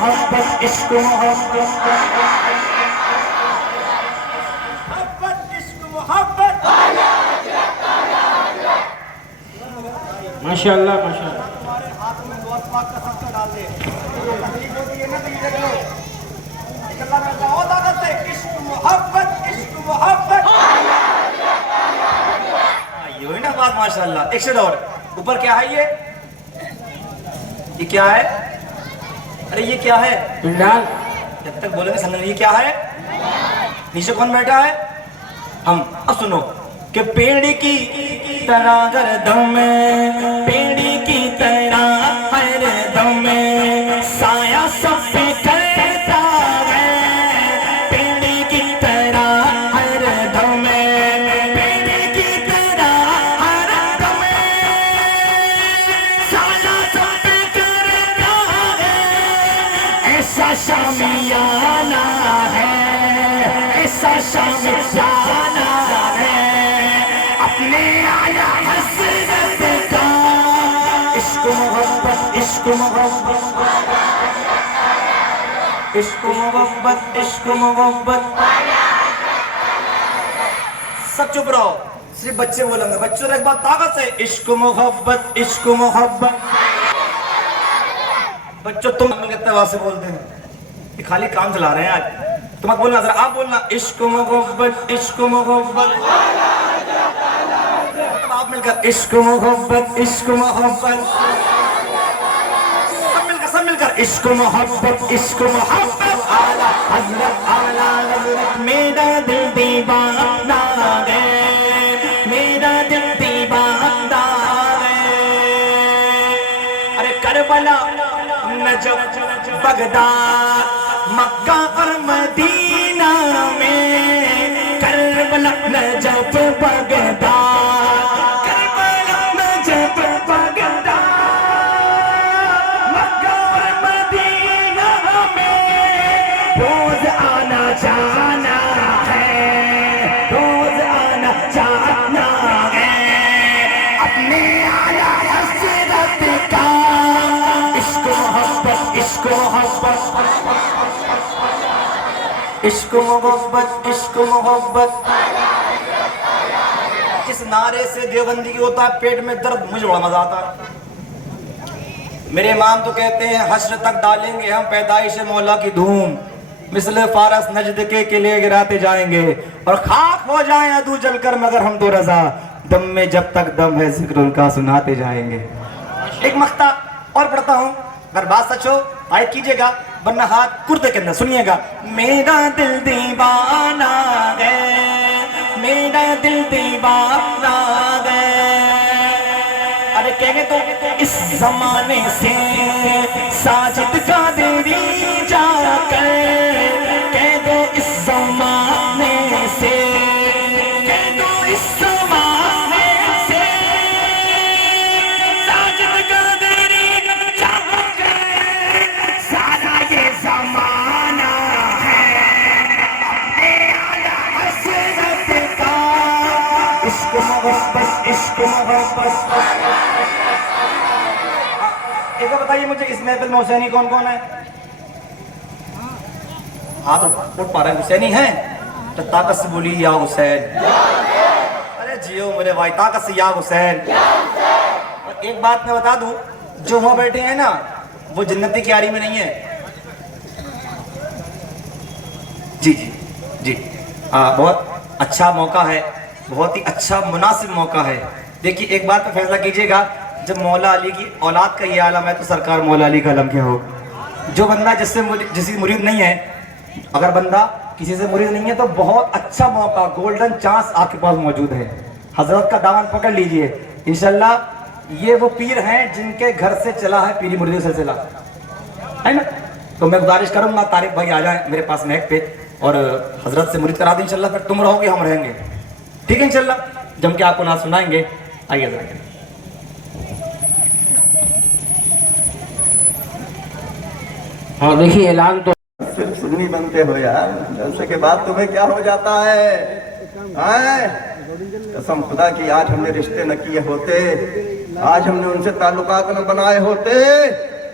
محبت عشق محبت ماشاء اللہ ماشاء اللہ. ہمارے ہاتھ میں دعا پاک کا صدقہ ڈال دے. تکلیف ہوتی ہے نا تو یہ دیکھ لو. اللہ میں کہا طاقت سے عشق محبت عشق محبت. یہ ہوئی نا بات ماشاءاللہ. ایک سے اور اوپر کیا ہے یہ کیا ہے؟ ارے یہ کیا ہے؟ پنڈال. جب تک بولیں گے سمجھ یہ کیا ہے؟ نیچے کون بیٹھا ہے؟ ہم. اب سنو کہ پیڑ کی طرح گردم میں پیڑ کی طرح ہر دم میں سایہ سب پہ کرتا ہے. پیڑ کی طرح ہر دم میں پیڑ کی طرح ہر دم میں سایہ سب پہ کرتا ہے. ایسا شامیانہ ہے ایسا شامیانہ ہے اپنے آیا حسرت کا. عشق محبت عشق محبت عشق محبت عشق محبت. سب چپ رہو صرف بچے بولیں گے. بچوں نے ایک بات طاقت سے عشق محبت عشق محبت. بچوں تم کتنے واسے بولتے ہیں یہ خالی کام چلا رہے ہیں آج. تم مت بولنا ذرا آپ بولنا عشق محبت عشق محبت. آپ مل کر عشق محبت عشق محبت. سب مل کر عشق محبت عشق محبت. اعلیٰ حضرت اعلیٰ حضرت میرا دل دیوانہ ہے میرا دل دیوانہ ہے. ارے کربلا نجف بغداد مکہ اور مدینہ میں Karbala Najaf Baghdad Karbala Najaf Baghdad Mecca اور مدینہ میں روز آنا جانا ہے روز آنا جانا ہے اپنے آیا حسرت کا. عشق محبت عشق محبت عشق محبت عشق محبت. اس نعرے سے دیوبندی کی ہوتا ہے پیٹ میں درد. مجھے بڑا مزہ آتا ہے. میرے امام تو کہتے ہیں حشر تک ڈالیں گے ہم پیدائش مولا کی دھوم مثل فارس نجد کے قلعے گراتے جائیں گے اور خاک ہو جائیں عدو جل کر مگر ہم تو رضا دم میں جب تک دم ہے ذکر ان کا سناتے جائیں گے. ایک مقطع اور پڑھتا ہوں اگر بات سچ ہو آئے کیجئے گا ورنہ ہاتھ کرتے کے اندر سنیے گا. میرا دل دیوانہ ہے میرا دل دیوانہ ہے. ارے کہیں گے تو اس زمانے سے ساجد قادری جا کر کہہ دو اس زمانے سے کہہ دو اس زمانے سے ساجد قادری جا کر سارا یہ زمانہ ہے اپنے آیا حسرت کا. عشق محبت عشق محبت. ایک بار بتائیے مجھے اس محفل میں حسینی کون کون ہے؟ ہاتھ اٹھ پا رہے ہیں حسینی ہیں تو طاقت سے بولی یا حسین. ارے جیو میرے بھائی طاقت سے یا حسین. اور ایک بات میں بتا دوں جو وہاں بیٹھے ہیں نا وہ جنتی کی یاری میں نہیں ہے. جی جی جی بہت اچھا موقع ہے بہت ہی اچھا مناسب موقع ہے. دیکھیے ایک بات پہ فیصلہ کیجئے گا جب مولا علی کی اولاد کا یہ عالم ہے تو سرکار مولا علی کا علم کیا ہو. جو بندہ جس سے مرید نہیں ہے اگر بندہ کسی سے مرید نہیں ہے تو بہت اچھا موقع گولڈن چانس آپ کے پاس موجود ہے. حضرت کا دامن پکڑ لیجئے انشاءاللہ. یہ وہ پیر ہیں جن کے گھر سے چلا ہے پیری مریدی سلسلہ ہے نا. تو میں گزارش کروں گا طارق بھائی آ جائیں میرے پاس میک پہ اور حضرت سے مرید کرا دیں انشاءاللہ. پھر تم رہو گے ہم رہیں گے ٹھیک ہے انشاءاللہ. جم کے آپ کو نعت سنائیں گے. آئیے ذرا. ہاں دیکھیے اعلان تو صرف سنی بنتے ہو یار. جلسے کے بعد تمہیں کیا ہو جاتا ہے؟ قسم خدا کی آج ہم نے رشتے نہ کیے ہوتے آج ہم نے ان سے تعلقات نہ بنائے ہوتے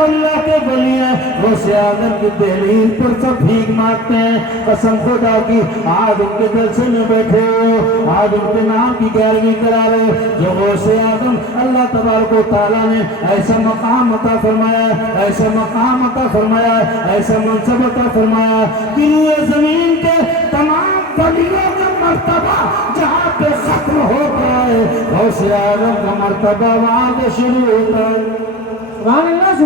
اللہ کے ولی ہیں غوث اعظم کی دہلیز پر سب بھیک مانگتے ہیں قسم خدا کی آج ان کے جلسے میں بیٹھے ہو آج ان کے نام کی گیارہویں کرا رہے ہو جو غوث اعظم اللہ تبارک و تعالیٰ نے ایسا مقام عطا فرمایا ایسا مقام عطا فرمایا ایسا منصب عطا فرمایا کہ روئے زمین کے تمام ولیوں کا مرتبہ جہاں پہ ختم ہوتا ہے غوث اعظم کا مرتبہ وہاں سے شروع ہوتا ہے سبحان اللہ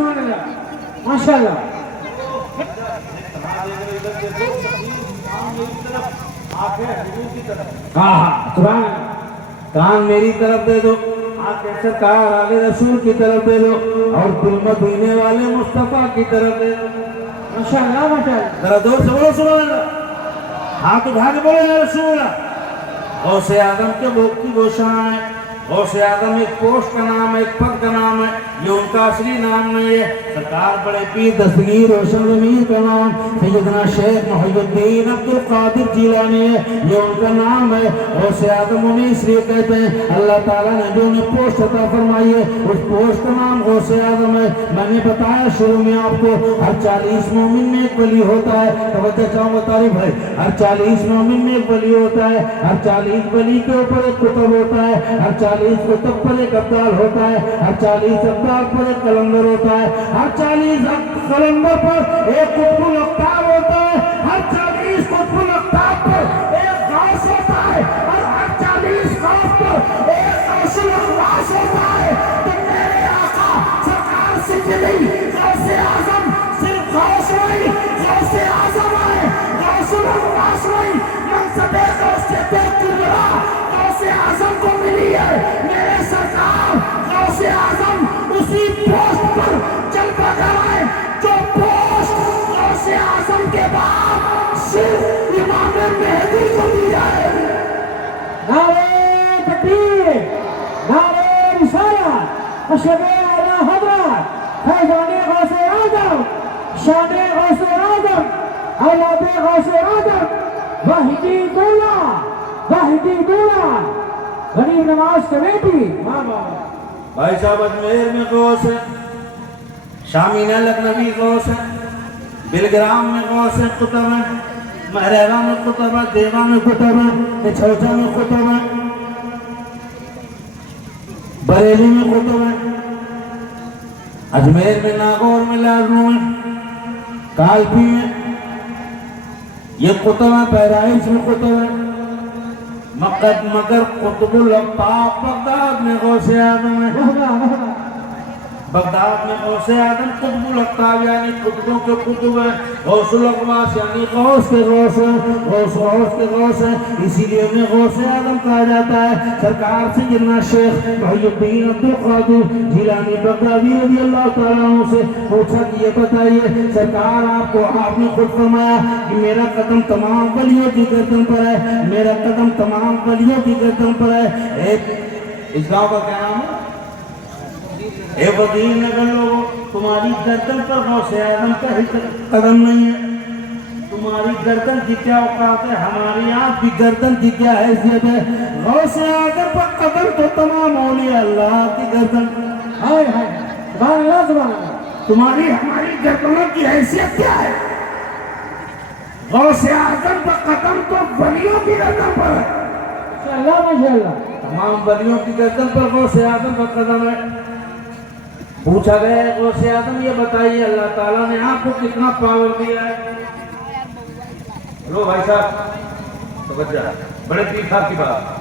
ماشاءاللہ ہاں سبحان اللہ کان میری طرف دے دو آنکھ سرکار آلے رسول کی طرف دے دو اور دل مدینے والے مصطفیٰ کی طرف دے دو ماشاءاللہ ذرا دور سے بولو سبحان اللہ ہاتھ اٹھا کے بولو یا رسول اللہ غوث اعظم کے بھوک کی گوشان ہے غوث اعظم ایک پوسٹ کا نام ہے ایک پد کا نام ہے یہ ان کا اصلی نام نہیں ہے سرکار بڑے پیر دستگیر روشن ضمیر کا نام سیدنا شیخ محی الدین عبد القادر جیلانی ہے یہ ان کا نام ہے غوث اعظم انہیں اس لیے کہتے ہیں اللہ تعالیٰ نے جو انہیں پوسٹ عطا فرمائی ہے اس پوسٹ کا نام غوث اعظم ہے میں نے بتایا شروع میں آپ کو ہر 40 مومن میں ایک ولی ہوتا ہے توجہ چاہوں گا طارق بھائی ہر 40 مومن میں ایک ولی ہوتا ہے ہر 40 ولی کے اوپر ایک کتب ہوتا ہے ہر 40 کتب پر ایک ابدال ہوتا ہے ہر 40 ابدال پر ایک کلندر ہوتا ہے ہر 40 کلندر پر ایک قطب الاقطاب ہوتا ہے ہر 40 قطب الاقطاب پر ایک غوث ہوتا ہے اور ہر 40 غوث پر ایک غوث الاقواس ہوتا ہے تو میرے آقا سرکار سے چلی غوث اعظم صرف غوث نہیں غوث اعظم ہے غوث الاقواس نہیں منصب غوث کبریٰ غوث اعظم کو ملی ہے میرے سرکار غوث اعظم اسی پوسٹ پر چل پکڑ آئے جو پوسٹ غوث اعظم کے بعد صرف امام مہدی کو دیا ہے نعرہ تکبیر نعرہ رسالت اشہد ان لا الہ الا حضرت فیضان غوث اعظم شان غوث اعظم اولاد غوث اعظم واحدی دولا غریب نواز کمیٹی بھائی صاحب اجمیر میں غوث ہے شامینہ لکھنوی غوث ہے بلگرام میں غوث ہے قطب ہے مہریرہ میں قطب ہے دیوہ میں قطب ہے چھوچا میں قطب ہے بریلی میں قطب ہے اجمیر میں ناگور میں لازمو ہے کالپی میں یہ قطب ہے بہرائچ میں قطب ہے مگر قطب الاقطاب بغداد میں غوث اعظم ہے بغداد میں غوث اعظم قطب الاقطاب یعنی قطبوں کے قطب ہے غوث الاقواس یعنی غوث کے غوث ہیں غوث کے غوث ہیں اسی لیے انہیں غوث اعظم کہا جاتا ہے سرکار سیدنا شیخ محی الدین عبد القادر جیلانی بغدادی رضی اللہ تعالیٰ عنہ سے پوچھا کہ یہ بتائیے سرکار آپ نے خود فرمایا کہ میرا قدم تمام ولیوں کی گردن پر ہے میرا قدم تمام ولیوں کی گردن پر ہے اس گاؤں کا کیا نام ہے اے وزیر نگر لوگوں تمہاری گردن پر غوث اعظم کا ہی قدم نہیں ہے تمہاری گردن کی کیا اوقات ہے ہماری آپ کی گردن کی کیا حیثیت ہے غوث اعظم پر قدم تو تمام اولیاء اللہ کی گردن ہائے ہائے سبحان اللہ تمہاری ہماری گردنوں کی حیثیت کیا ہے غوث اعظم پر قدم تو ولیوں کی گردن پر ہے ماشاءاللہ تمام ولیوں کی گردن پر غوث اعظم کا قدم ہے پوچھا گیا ہے غوث اعظم یہ بتائیے اللہ تعالیٰ نے آپ کو کتنا پاور دیا ہے لو بھائی صاحب توجہ بڑے پیر صاحب کی بات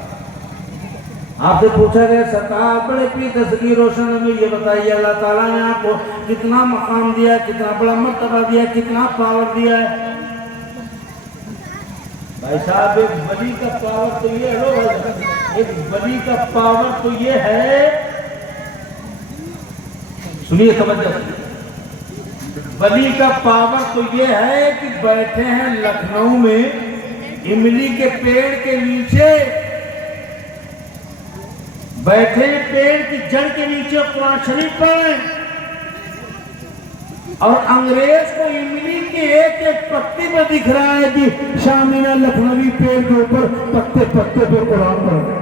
آپ سے پوچھا گیا سرکار بڑے پیر دستگیر روشن میں یہ بتائیے اللہ تعالیٰ نے آپ کو کتنا مقام دیا کتنا بڑا مرتبہ دیا کتنا پاور دیا ہے بھائی صاحب ایک ولی کا پاور تو یہ ہے ایک ولی کا پاور تو یہ ہے سنیے توجہ ولی کا پاور تو یہ ہے کہ بیٹھے ہیں لکھنؤ میں املی کے پیڑ کے نیچے بیٹھے پیڑ کی جڑ کے نیچے قرآن شریف پڑھیں اور انگریز کو املی کے ایک ایک پتے میں دکھ رہا ہے کہ شامینہ لکھنوی پیڑ کے اوپر پتے پتے پہ قرآن پڑھ رہے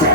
6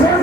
6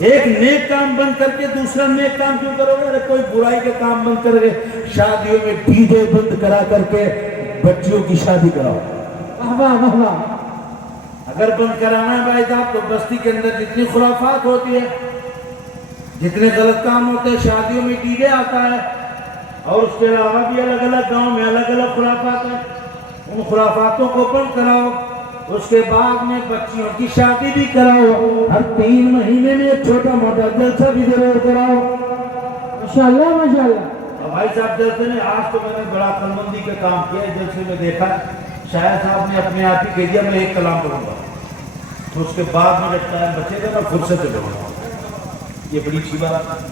ایک نیک کام بند کر کے دوسرا نیک کام کیوں کرو گے؟ ارے کوئی برائی کے کام بند کر کے شادیوں میں ڈی جے بند کرا کر کے بچیوں کی شادی کراؤ. واہ واہ واہ واہ. اگر بند کرانا ہے بھائی صاحب تو بستی کے اندر جتنی خرافات ہوتی ہے، جتنے غلط کام ہوتے ہیں، شادیوں میں ڈی جے آتا ہے اور اس کے علاوہ بھی الگ الگ گاؤں میں الگ الگ خرافات ہیں، ان خرافاتوں کو بند کراؤ. اس کے بعد میں بچیوں کی شادی بھی کراؤ. ہر 3 مہینے میں ایک چھوٹا موٹا جلسہ بھی ضرور کراؤ. ماشاءاللہ ماشاءاللہ. اور بھائی صاحب جلسے نے آج تو میں نے بڑا کلمندی کا کام کیا ہے. جلسے میں دیکھا شاید صاحب نے اپنے آپ ہی کہہ دیا میں ایک کلام پڑھوں گا، تو اس کے بعد میں جب ٹائم بچے گا میں خود سے چلوں گا. یہ بڑی اچھی بات ہے.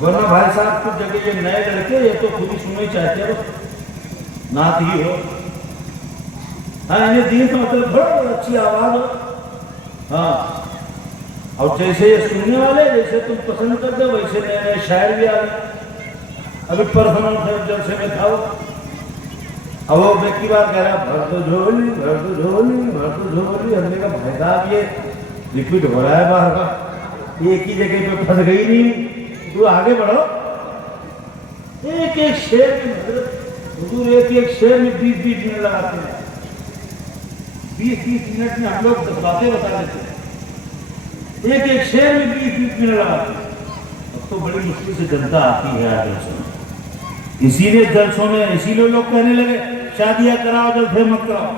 ورنہ بھائی صاحب کچھ جگہ یہ نئے لڑکے یہ تو خود ہی سننا ہی چاہتے ہیں نعت ہی ہو. ہاں انہیں دین کا مطلب بڑا اچھی آواز ہو. ہاں اور جیسے یہ سننے والے جیسے تم پسند کرتے ہو ویسے نئے نئے شاعر بھی آ گئے. ابھی پرسنل جلسے میں تھا اب وہ کی بات کہہ رہا بھر تو جھولی بھر تو جھولی بھر تو جھولی. ہم نے کہا بھائی صاحب یہ ریپیٹ ہو رہا ہے باہر کا، ایک ہی جگہ پہ پھنس گئی نہیں، تو آگے بڑھو. ایک ایک شعر میں حضور ایک ایک شعر میں 20-20 منٹ لگاتے ہیں. 20-30 منٹ میں ہم لوگ 10 باتیں بتا دیتے ہیں. ایک ایک شعر میں 20-30 منٹ لگاتے ہیں. اب تو بڑی مشکل سے جنتا آتی ہے جلسوں میں. اسی لیے جلسوں میں اسی لیے لوگ کہنے لگے شادیاں کراؤ جلسے مت کراؤ.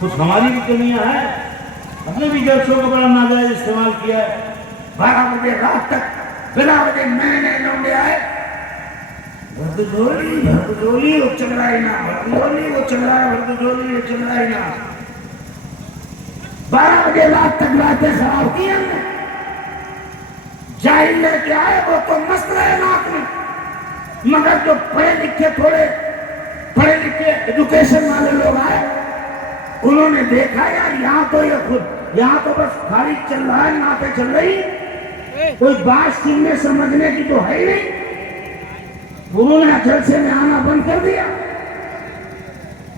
کچھ ہماری بھی کمیاں ہیں، ہم نے بھی جلسوں کا بڑا ناجائز استعمال کیا ہے. 12 بجے رات تک بلا وجہ نئے نئے لوگ آئے بھردولی وہ چل رہا ہے نا، بھردولی وہ چل رہا ہے، بھردولی وہ چل رہا ہے نا. 12 بجے رات تک باتیں خراب کی ہم نے. جاہل لے کے آئے وہ تو مست رہے ناک میں، مگر جو پڑھے لکھے تھوڑے پڑھے لکھے ایڈوکیشن والے لوگ آئے انہوں نے دیکھا یار یہاں تو یہ خود یہاں تو بس خارج چل رہا ہے، نعتیں چل رہی، کوئی بات سننے سمجھنے کی تو ہے ہی نہیں. انہوں نے جلسے میں آنا بند کر دیا.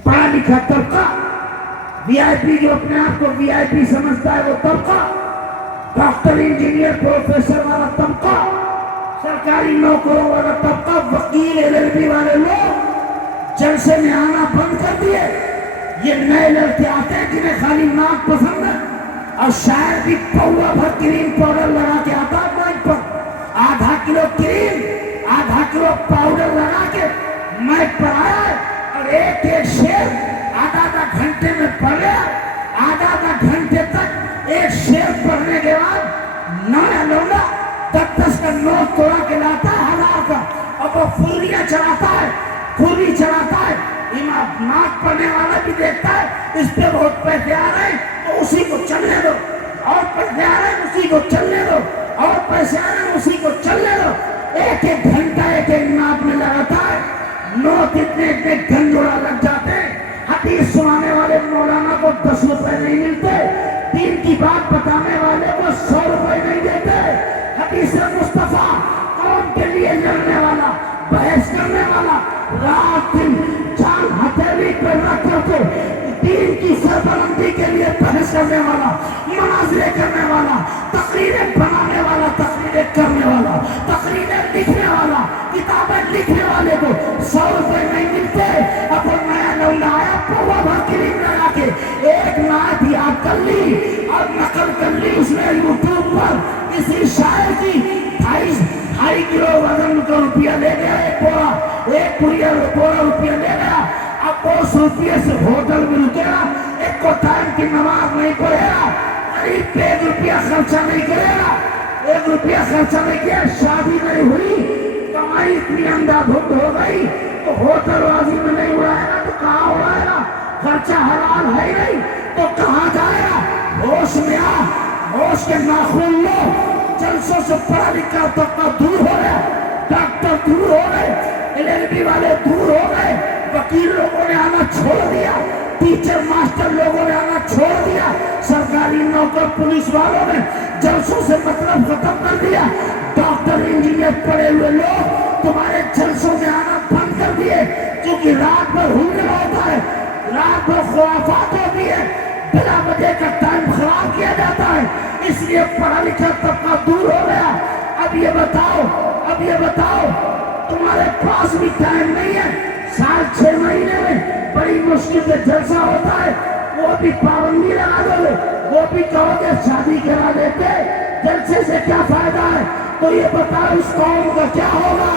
پڑھا لکھا طبقہ وی آئی پی جو اپنے آپ کو وی آئی پی سمجھتا ہے وہ طبقہ، ڈاکٹر انجینئر پروفیسر والا طبقہ، سرکاری نوکروں والا طبقہ، وکیل ایل ایل بی والے لوگ جلسے میں آنا بند کر دیے. یہ نئے لڑکے آتے ہیں جنہیں خالی ناک پسند ہے اور شاعر بھی پوا بھر کریم پاؤڈر لگا کے آتا ہے مائک پر. آدھا کلو کریم آدھا کلو پاؤڈر لگا کے مائک پر آیا ہے اور ایک ایک شعر آدھا گھنٹے میں پڑھے. آدھا گھنٹے تک ایک شعر پڑھنے کے بعد نیا لوگا 10 کا نوٹ توڑا کے لاتا ہے 1000 کا اور وہ پھولیاں چڑھاتا ہے، پھولی چڑھاتا ہے. ناک پڑھنے والا بھی دیکھتا ہے اس پہ بہت پیسے آ رہے ہیں تو اسی کو چلنے دو، اور پیسے آ رہے ہیں اسی کو چلنے دو، اور پیسے آ رہے ہیں اسی کو چلنے دو. ایک ایک گھنٹہ ایک ایک ناک میں لگاتا ہے. نوٹ اتنے اتنے گھنجوڑا لگ جاتے ہیں. حدیث سنانے والے مولانا کو 10 روپے نہیں ملتے، دین کی بات بتانے والے کو 100 روپے نہیں دیتے. حدیث مصطفیٰ قوم کے لیے لڑنے والا، بحث کرنے والا، رات دن چال ہتھیلی پہ رکھ کر کے دین کی سربلندی کے لیے بحث کرنے والا، مناظرے کرنے والا، تقریریں بنانے والا، تقریریں کرنے والا، تقریریں لکھنے والا، کتابیں لکھنے والے کو 100 روپے نہیں ملتے. اب وہ نیا لونڈا آیا پوا بھر کریم لگا کے ایک نعت یاد کر لی اور نقل کر لی اس نے یوٹیوب پر کسی شاعر کی 2.5 کلو وزن کا روپیہ لے گیا، ایک پورا روپیہ لے گیا. اب 200 روپیے سے ہوٹل میں رکے گا، ایک کو ٹائم کی نماز نہیں پڑھے گا، قریب پہ 1 روپیہ خرچہ نہیں کرے گا. 1 روپیہ خرچہ نہیں کیا، شادی نہیں ہوئی، کمائی اتنی اندھا دھند ہو گئی تو ہوٹل بازی میں نہیں اڑائے گا تو کہاں اڑائے گا؟ خرچہ حلال ہے ہی نہیں تو کہاں جائے گا؟ ہوش میں آ، ہوش کے ناخن لو. جلسوں سے پڑھا لکھا طبقہ دور ہو گیا، ڈاکٹر دور ہو گئے، ایل ایل بی والے دور ہو گئے، وکیل لوگوں نے آنا چھوڑ دیا، ٹیچر ماسٹر لوگوں نے آنا چھوڑ دیا، سرکاری نوکر پولیس والوں نے جلسوں سے مطلب ختم کر دیا. ڈاکٹر انجینئر پڑھے ہوئے لوگ تمہارے جلسوں میں آنا بند کر دیے کیونکہ رات بھر ہلنا ہوتا ہے، رات بھر خرافات ہوتی ہے. بلا وجہ کا ٹائم خراب کیا جاتا ہے، اس لیے پڑھا لکھا طبقہ دور ہو گیا۔ اب یہ بتاؤ تمہارے پاس بھی ٹائم نہیں ہے، سال 6 مہینے میں بڑی مشکل سے جلسہ ہوتا ہے، وہ بھی پابندی لگا دو گے، وہ بھی کہو گے شادی کرا دیتے، جلسے سے کیا فائدہ ہے؟ تو یہ بتاؤ اس قوم کا کیا ہوگا،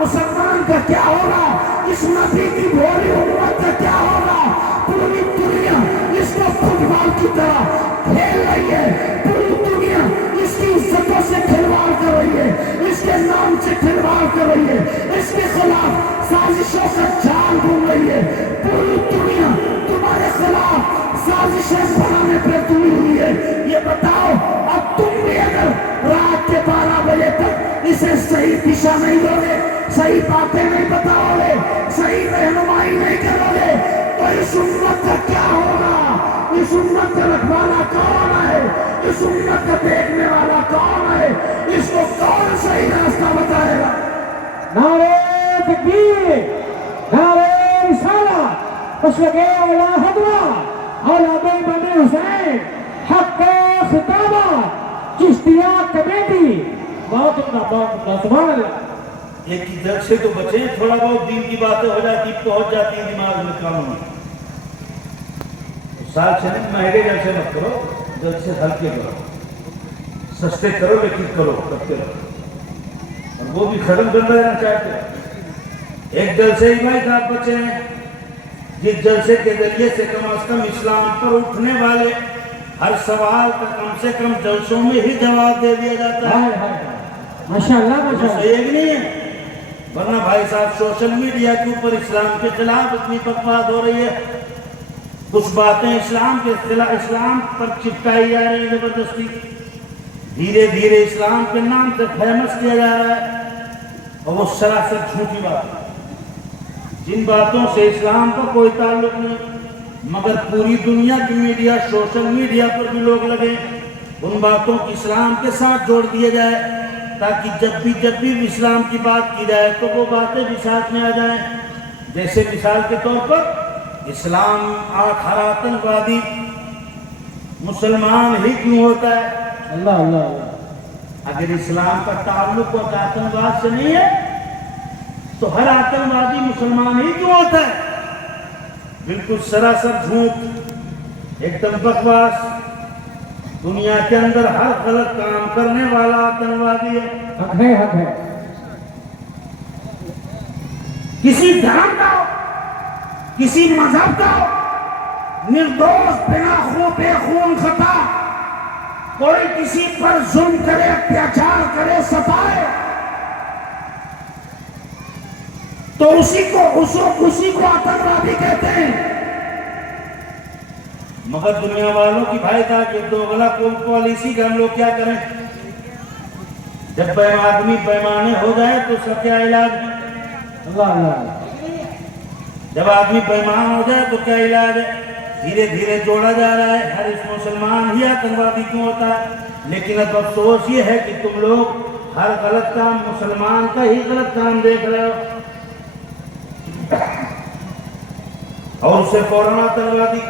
مسلمان کا کیا ہوگا، اس نبی کی بھولی امت کا کیا ہوگا؟ پوری دنیا اس کو فٹ بال کی طرح کھیل رہی ہے، پوری دنیا اس کی عزتوں سے کھلواڑ کر رہی ہے، اس کے نام سے کھلواڑ کر رہی ہے، اس کے خلاف سازشوں کا جال گھوم رہی ہے، پوری دنیا تمہارے خلاف سازشیں بنانے پہ تلی ہوئی ہے۔ یہ بتاؤ اب تم بھی اگر رات کے 12 بجے تک اسے صحیح دشا نہیں دو گے، صحیح باتیں نہیں بتاؤ گے، صحیح رہنمائی نہیں کرو گے، تو اس امت کا کیا ہوگا؟ اس امت کا رکھوالا کون ہے؟ اس امت کا دیکھنے والا کون ہے؟ اس کو کون صحیح راستہ بتائے گا؟ نعرہ تکبیر، نعرہ رسالت، مسلک اعلی حضرت اولاد امام حسین، حق خطابہ، چشتیہ کمیٹی، بہت سبحان اللہ۔ ایک ہی درد سے تو بچیں، تھوڑا بہت دین کی باتیں ہو جاتی، پہنچ جاتی ہیں دماغ میں کاموں میں۔ سال 6 مہنگے جلسے مت کرو، جلسے ہلکے کرو، سستے کرو لیکن کرو، کرتے رہو، اور وہ بھی ختم کر لینا چاہتے ہیں۔ ایک جلسے ہی بھائی صاحب بچے ہیں، جس جلسے کے ذریعے سے کم از کم اسلام پر اٹھنے والے ہر سوال کا کم سے کم جلسوں میں ہی جواب دے دیا جاتا ہے۔ ماشاءاللہ ماشاءاللہ، ایک نہیں ہے، ورنہ بھائی صاحب سوشل میڈیا کے اوپر اسلام کے خلاف اتنی بکواس ہو رہی ہے، کچھ باتیں اسلام کے خلاف اسلام پر چپکائی جا رہی ہے زبردستی، دھیرے دھیرے اسلام کے نام سے فیمس کیا جا رہا ہے، اور وہ سراسر جھوٹی بات ہے، جن باتوں سے اسلام کا کوئی تعلق نہیں، مگر پوری دنیا کی میڈیا، سوشل میڈیا پر بھی لوگ لگے ان باتوں کی اسلام کے ساتھ جوڑ دیا جائے، تاکہ جب بھی اسلام کی بات کی جائے تو وہ باتیں بھی ساتھ میں آ جائیں۔ جیسے مثال کے طور پر اسلام ہر آتنکوادی مسلمان ہی کیوں ہوتا ہے؟ اللہ اللہ اللہ، اگر اسلام کا تعلق اور آتنکواد سے نہیں ہے تو ہر آتنکوادی مسلمان ہی کیوں ہوتا ہے؟ بالکل سراسر جھوٹ، ایک دم بکواس۔ دنیا کے اندر ہر غلط کام کرنے والا آتنکوادی ہے، حق ہے، کسی دھرم کا ہو، کسی مذہب کا ہو، نردوش بنا خون بے خون خطا کوئی کسی پر ظلم کرے، اتیاچار کرے، ستائے، تو اسی کو آتنکوادی کہتے ہیں۔ مگر دنیا والوں کی بھائی صاحب یہ دوغلا پالیسی کا ہم لوگ کیا کریں؟ جب آدمی پیمانے ہو جائے تو اس کا کیا علاج ہے؟ اللہ اللہ، جب آدمی پیمان ہو جائے تو کیا علاج ہے؟ دھیرے دھیرے جوڑا جا رہا ہے، ہر اس مسلمان ہی آتنکوادی کیوں ہوتا ہے؟ لیکن اب افسوس یہ ہے کہ تم لوگ ہر غلط کام مسلمان کا ہی غلط کام دیکھ رہے ہو، اور اسے فوراً آتنکوادی،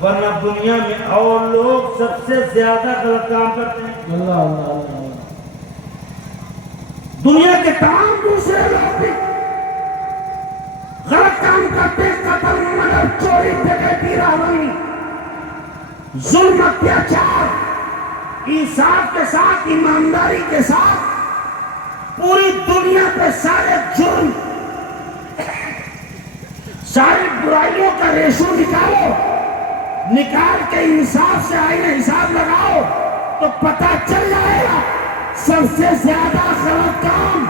ورنہ دنیا میں اور لوگ سب سے زیادہ غلط کام کرتے ہیں۔ اللہ اللہ اللہ، دنیا کے تمام دوسرے لوگ بھی غلط کام کرتے، قتل، مرڈر، چوری، ڈکیتی، راہبری، ظلم، اتیاچار، انصاف کے ساتھ، ایمانداری کے ساتھ پوری دنیا پہ سارے جرم، ساری برائیوں کا ریشو نکال کے انصاف سے آئین حساب لگاؤ تو پتہ چل جائے گا سب سے زیادہ غلط کام،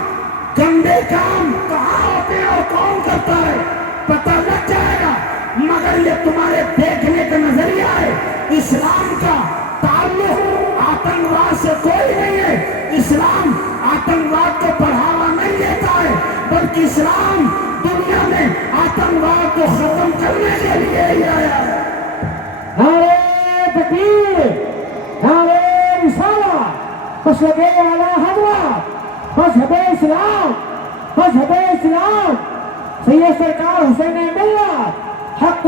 گندے کام کہاں ہوتے ہیں اور کون کرتا ہے، پتہ لگ جائے گا۔ مگر یہ تمہارے دیکھنے کا نظریہ ہے، اسلام کا تعلق آتنکواد سے کوئی نہیں ہے، اسلام آتنکواد کو بڑھاوا نہیں دیتا ہے، بلکہ اسلام دنیا میں آتنکواد کو ختم کرنے کے لیے ہی آیا ہے۔ نعرہ تکبیر، نعرہ رسالت، مسلک اعلی حضرت، مذہب اسلام، مذہب اسلام، سید سرکار حسین ملت، حق